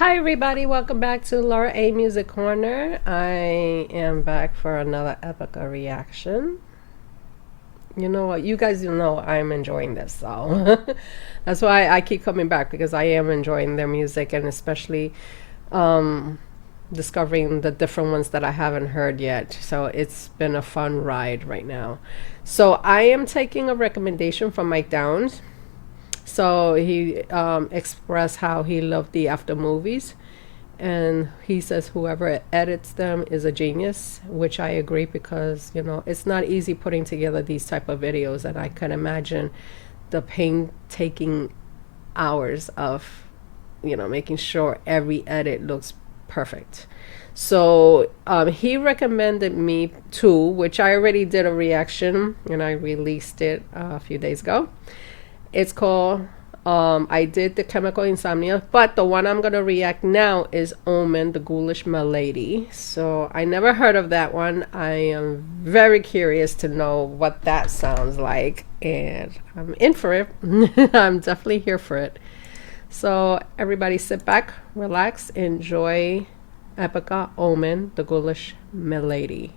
Hi everybody, welcome back to Laura A Music Corner. I am back for another Epica reaction. You know what? You guys know I'm enjoying this, so that's why I keep coming back because I am enjoying their music and especially discovering the different ones that I haven't heard yet. So it's been a fun ride right now. So I am taking a recommendation from Mike Downs. So he expressed how he loved the after movies, and he says whoever edits them is a genius, which I agree because it's not easy putting together these type of videos, and I can imagine the painstaking hours of making sure every edit looks perfect. So he recommended me two, which I already did a reaction and I released it a few days ago. It's called I did the Chemical Insomnia, but the one I'm gonna react now is Omen The Ghoulish Malady. So I never heard of that one. I am very curious to know what that sounds like, and I'm in for it. I'm definitely here for it. So everybody sit back, relax, enjoy Epica Omen The Ghoulish Malady.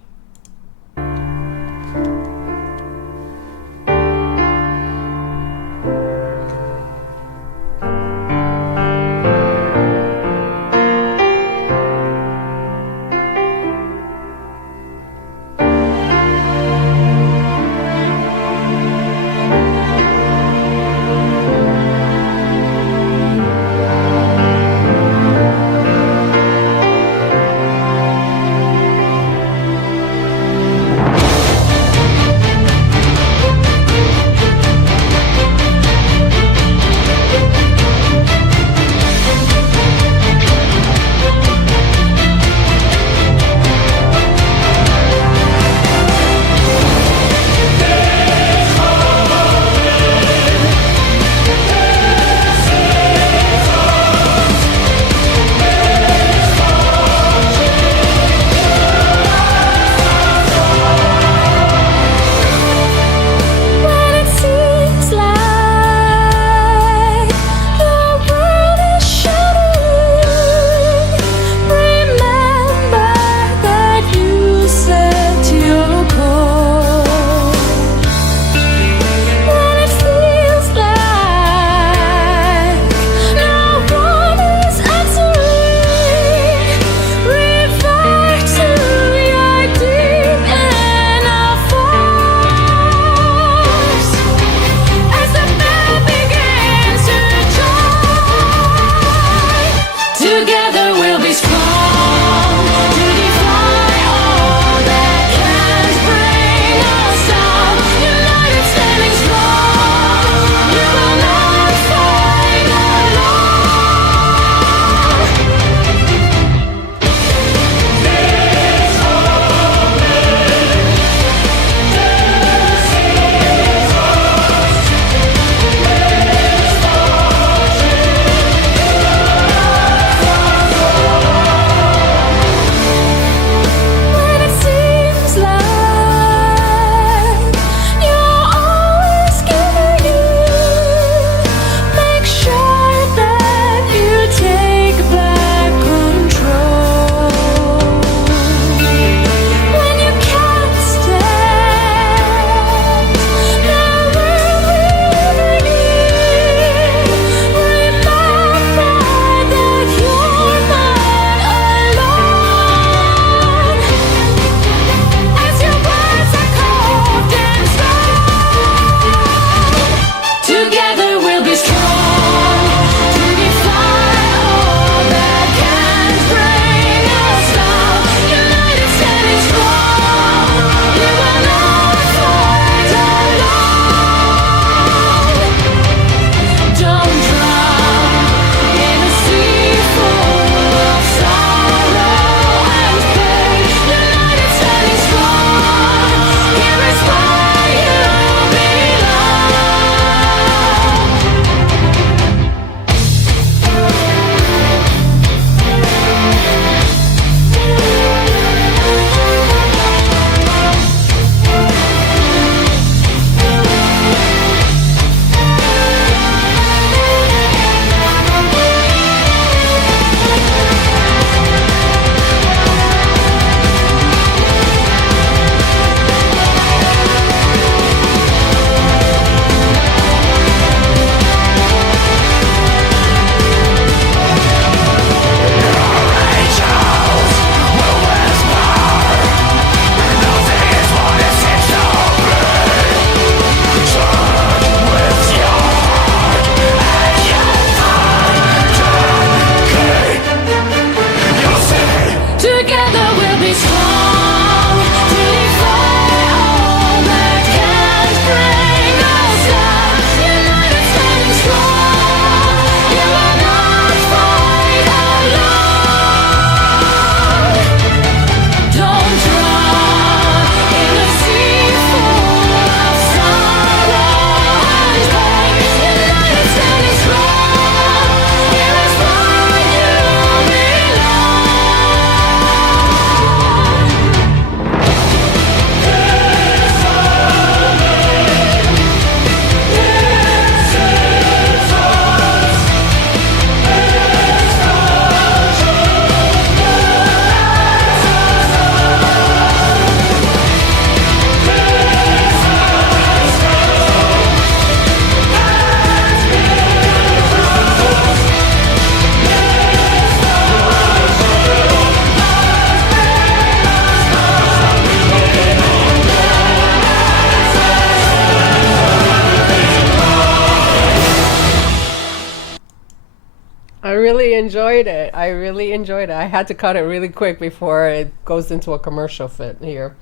really enjoyed it. I really enjoyed it. I had to cut it really quick before it goes into a commercial fit here.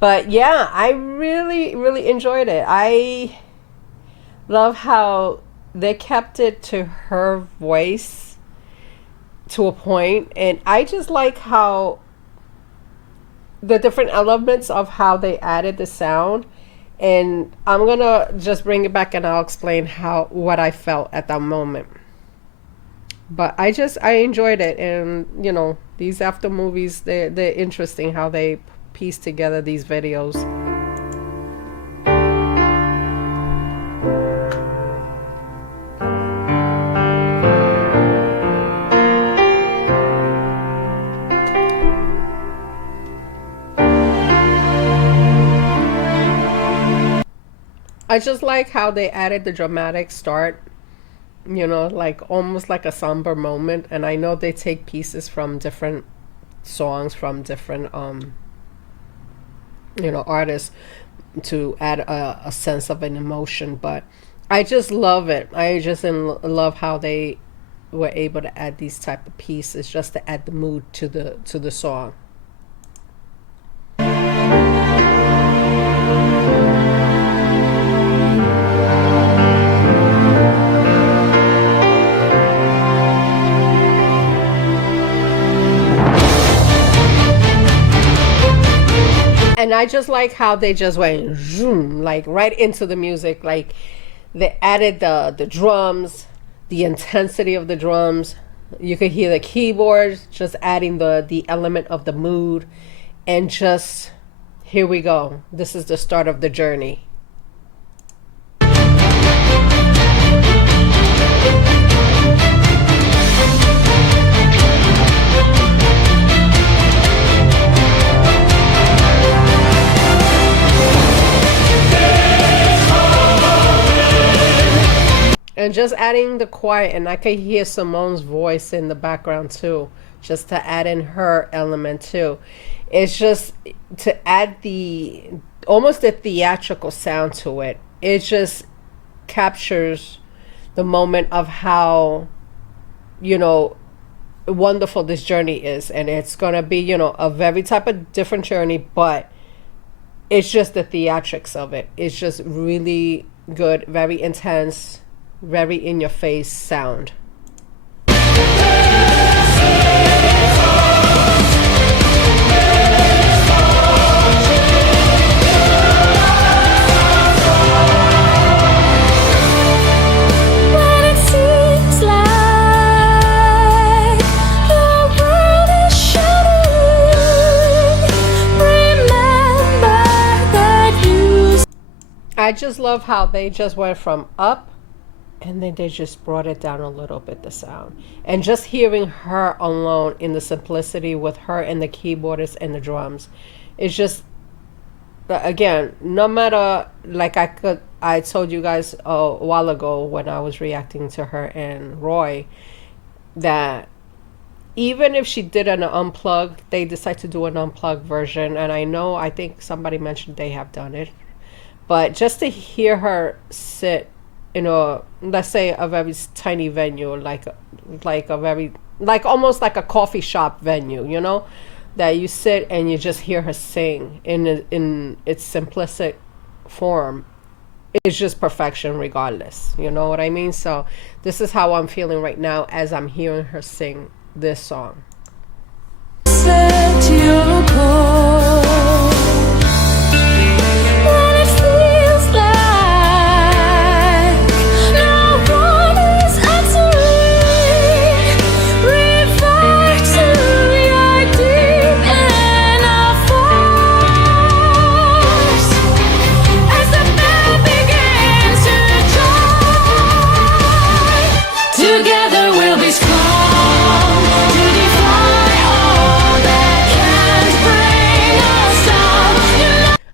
But yeah, I really, really enjoyed it. I love how they kept it to her voice to a point, and I just like how the different elements of how they added the sound. And I'm gonna just bring it back and I'll explain how what I felt at that moment. But I enjoyed it, and you know, these after movies, they're interesting how they piece together these videos. I just like how they added the dramatic start, you know, like almost like a somber moment. And I know they take pieces from different songs from different you know, artists to add a sense of an emotion, but I just love it. I just love how they were able to add these type of pieces just to add the mood to the song. And I just like how they just went zoom, like right into the music. Like they added the drums, the intensity of the drums. You could hear the keyboards, just adding the element of the mood. And just, here we go. This is the start of the journey. And just adding the quiet, and I could hear Simone's voice in the background too, just to add in her element too. It's just to add the almost a theatrical sound to it. It just captures the moment of how, you know, wonderful this journey is. And it's gonna be, you know, a very type of different journey, but it's just the theatrics of it. It's just really good, very intense, very in your face sound. I just love how they just went from up and then they just brought it down a little bit, the sound. And just hearing her alone in the simplicity with her and the keyboardist and the drums. It's just, again, no matter, like I told you guys a while ago when I was reacting to her and Roy, that even if she did an unplugged, they decide to do an unplugged version. And I think somebody mentioned they have done it. But just to hear her sit in a, let's say, a very tiny venue, like a very, like almost like a coffee shop venue, you know, that you sit and you just hear her sing in its simplistic form. It's just perfection regardless, you know what I mean? So this is how I'm feeling right now as I'm hearing her sing this song. Set your course.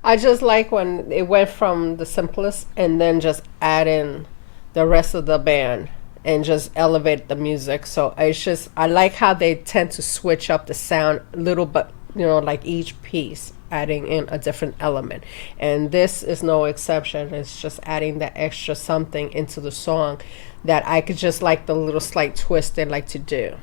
I just like when it went from the simplest and then just add in the rest of the band and just elevate the music. So it's just, I like how they tend to switch up the sound a little bit, you know, like each piece. adding in a different element. And this is no exception. It's just adding that extra something into the song that I could just like the little slight twist they like to do.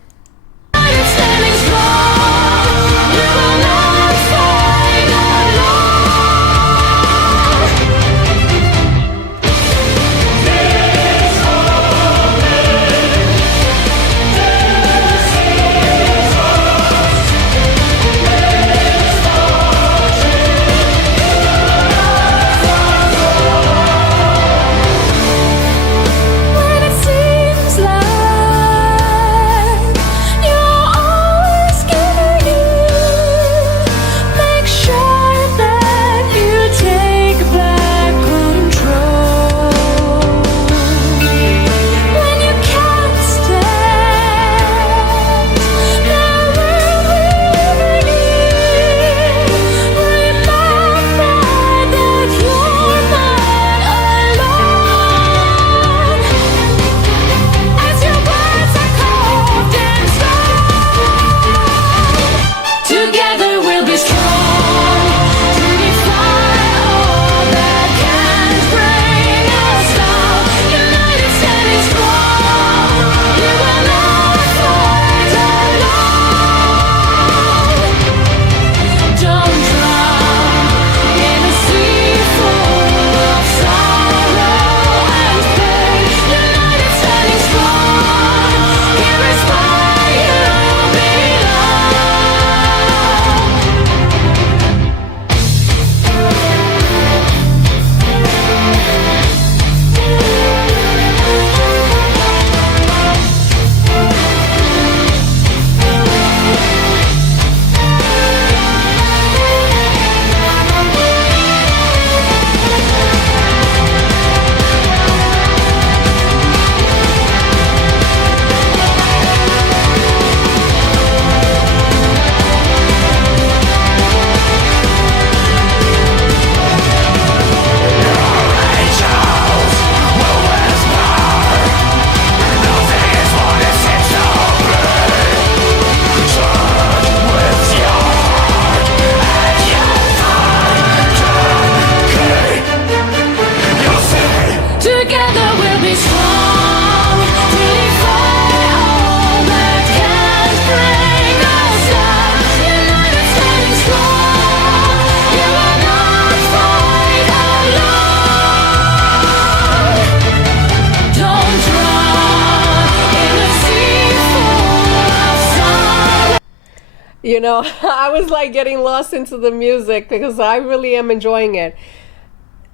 You know, I was like getting lost into the music because I really am enjoying it.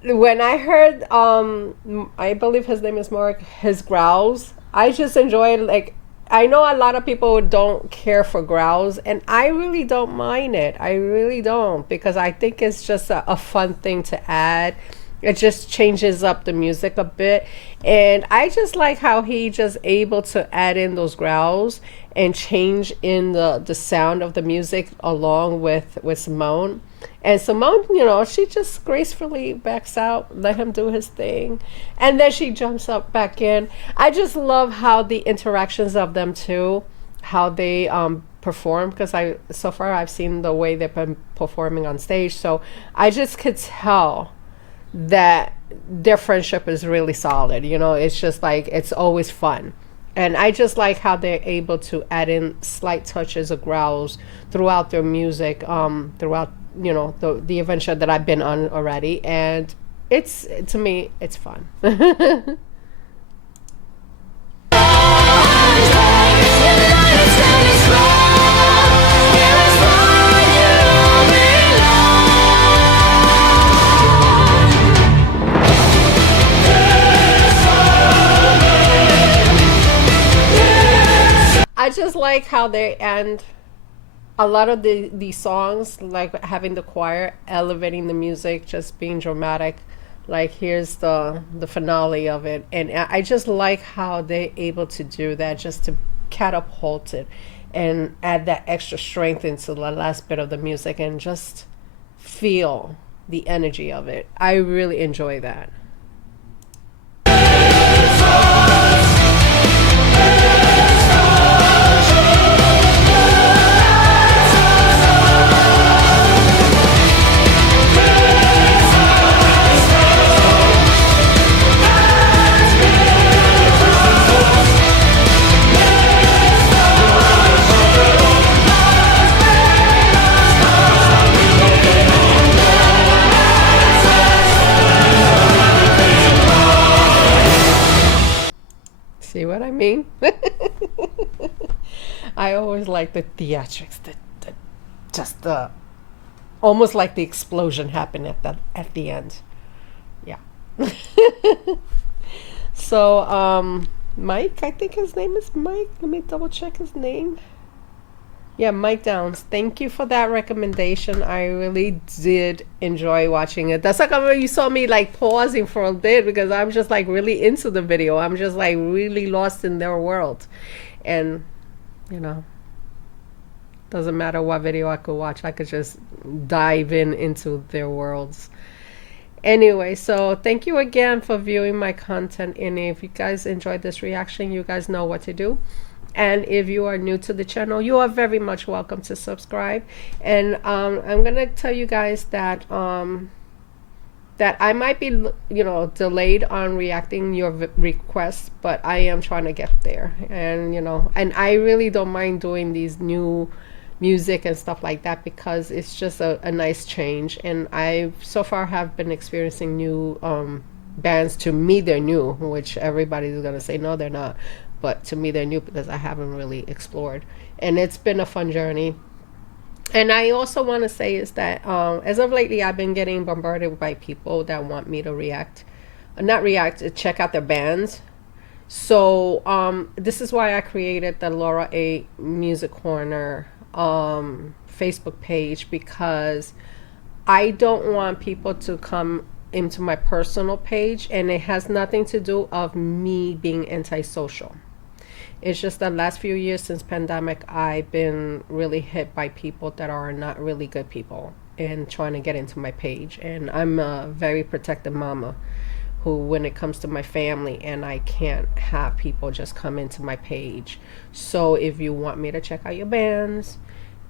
When I heard, I believe his name is Mark, his growls, I just enjoyed, like, I know a lot of people don't care for growls, and I really don't mind it. I really don't, because I think it's just a fun thing to add. It just changes up the music a bit. And I just like how he just able to add in those growls and change in the sound of the music along with Simone. And Simone, you know, she just gracefully backs out, let him do his thing. And then she jumps up back in. I just love how the interactions of them too, how they perform, because so far I've seen the way they've been performing on stage. So I just could tell that their friendship is really solid. You know, it's just like, it's always fun. And I just like how they're able to add in slight touches of growls throughout their music, throughout, you know, the adventure that I've been on already. And it's, to me, it's fun. I just like how they end a lot of the songs, like having the choir elevating the music, just being dramatic. Like, here's the finale of it, and I just like how they're able to do that, just to catapult it and add that extra strength into the last bit of the music and just feel the energy of it. I really enjoy that. saying? I always like the theatrics, just the almost like the explosion happened at the end. Yeah. So, Mike, I think his name is Mike. Let me double check his name. Yeah, Mike Downs. Thank you for that recommendation. I really did enjoy watching it. That's like when you saw me like pausing for a bit because I'm just like really into the video. I'm just like really lost in their world. And, you know, doesn't matter what video I could watch. I could just dive into their worlds. Anyway, so thank you again for viewing my content. And if you guys enjoyed this reaction, you guys know what to do. And if you are new to the channel, you are very much welcome to subscribe. And I'm gonna tell you guys that that I might be, you know, delayed on reacting your requests, but I am trying to get there. And you know, and I really don't mind doing these new music and stuff like that because it's just a nice change. And I so far have been experiencing new bands. To me they're new, which everybody's gonna say no they're not, but to me they're new because I haven't really explored, and it's been a fun journey. And I also want to say is that as of lately I've been getting bombarded by people that want me to react, not react, check out their bands. So this is why I created the Laura A Music Corner Facebook page, because I don't want people to come into my personal page, and it has nothing to do of me being antisocial. It's just the last few years since pandemic I've been really hit by people that are not really good people and trying to get into my page. And I'm a very protective mama who, when it comes to my family, and I can't have people just come into my page. So if you want me to check out your bands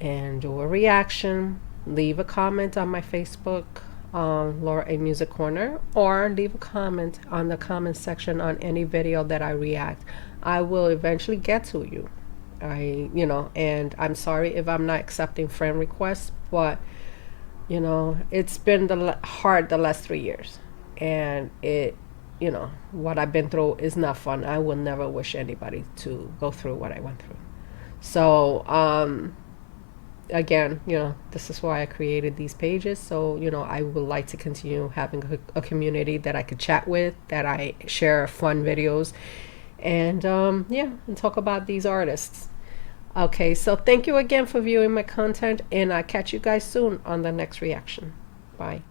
and do a reaction, leave a comment on my Facebook, Laura A Music Corner, or leave a comment on the comment section on any video that I react. I will eventually get to you. You know, and I'm sorry if I'm not accepting friend requests, but you know, it's been hard the last 3 years. And it, you know, what I've been through is not fun. I will never wish anybody to go through what I went through. So again, you know, this is why I created these pages. So, you know, I would like to continue having a community that I could chat with, that I share fun videos, and yeah, and talk about these artists. Okay, so thank you again for viewing my content, and I'll catch you guys soon on the next reaction. Bye.